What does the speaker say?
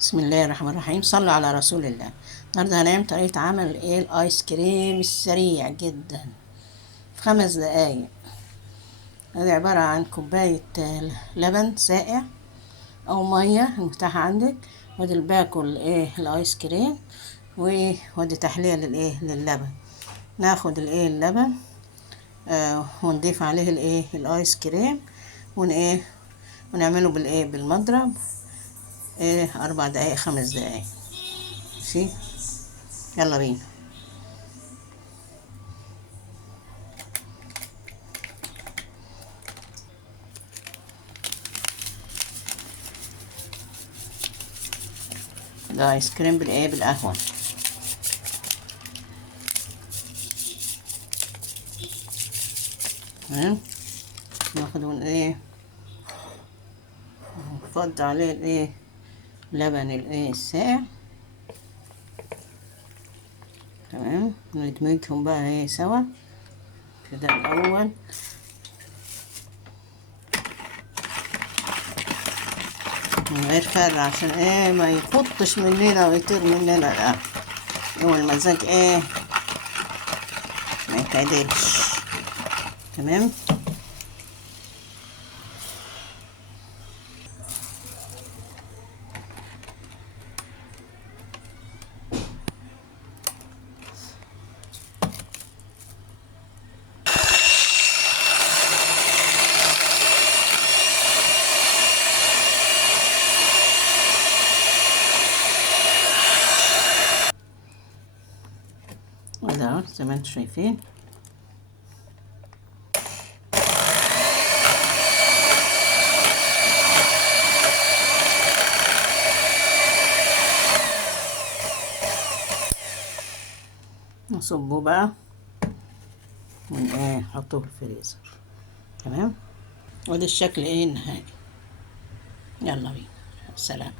بسم الله الرحمن الرحيم. صلوا على رسول الله. النهارده هنعمل طريقة عمل الايس كريم السريع جدا في 5 دقايق. هذا عبارة عن كوباية لبن ساقع او مية المتاحة عندك، وادي باكل الايس كريم، وادي تحلية لللبن. ناخد اللبن ونضيف عليه الايس كريم ونعمله بالمضرب 4 دقايق 5 دقايق. ماشي، يلا بينا. ده ايس كريم بالقهوة. تمام، ناخد نفض عليه لبن الساقع. تمام، ندمجهم بقى سوا كده الاول. من غير فرق عشان ما يفطش مننا ويطير مننا. لا، هو المزاج ما يتعدلش. تمام، وده زي ما انتم شايفين. نصبه بقى نحطه في الفريزر. تمام، وده الشكل النهائي. يلا بينا، سلام.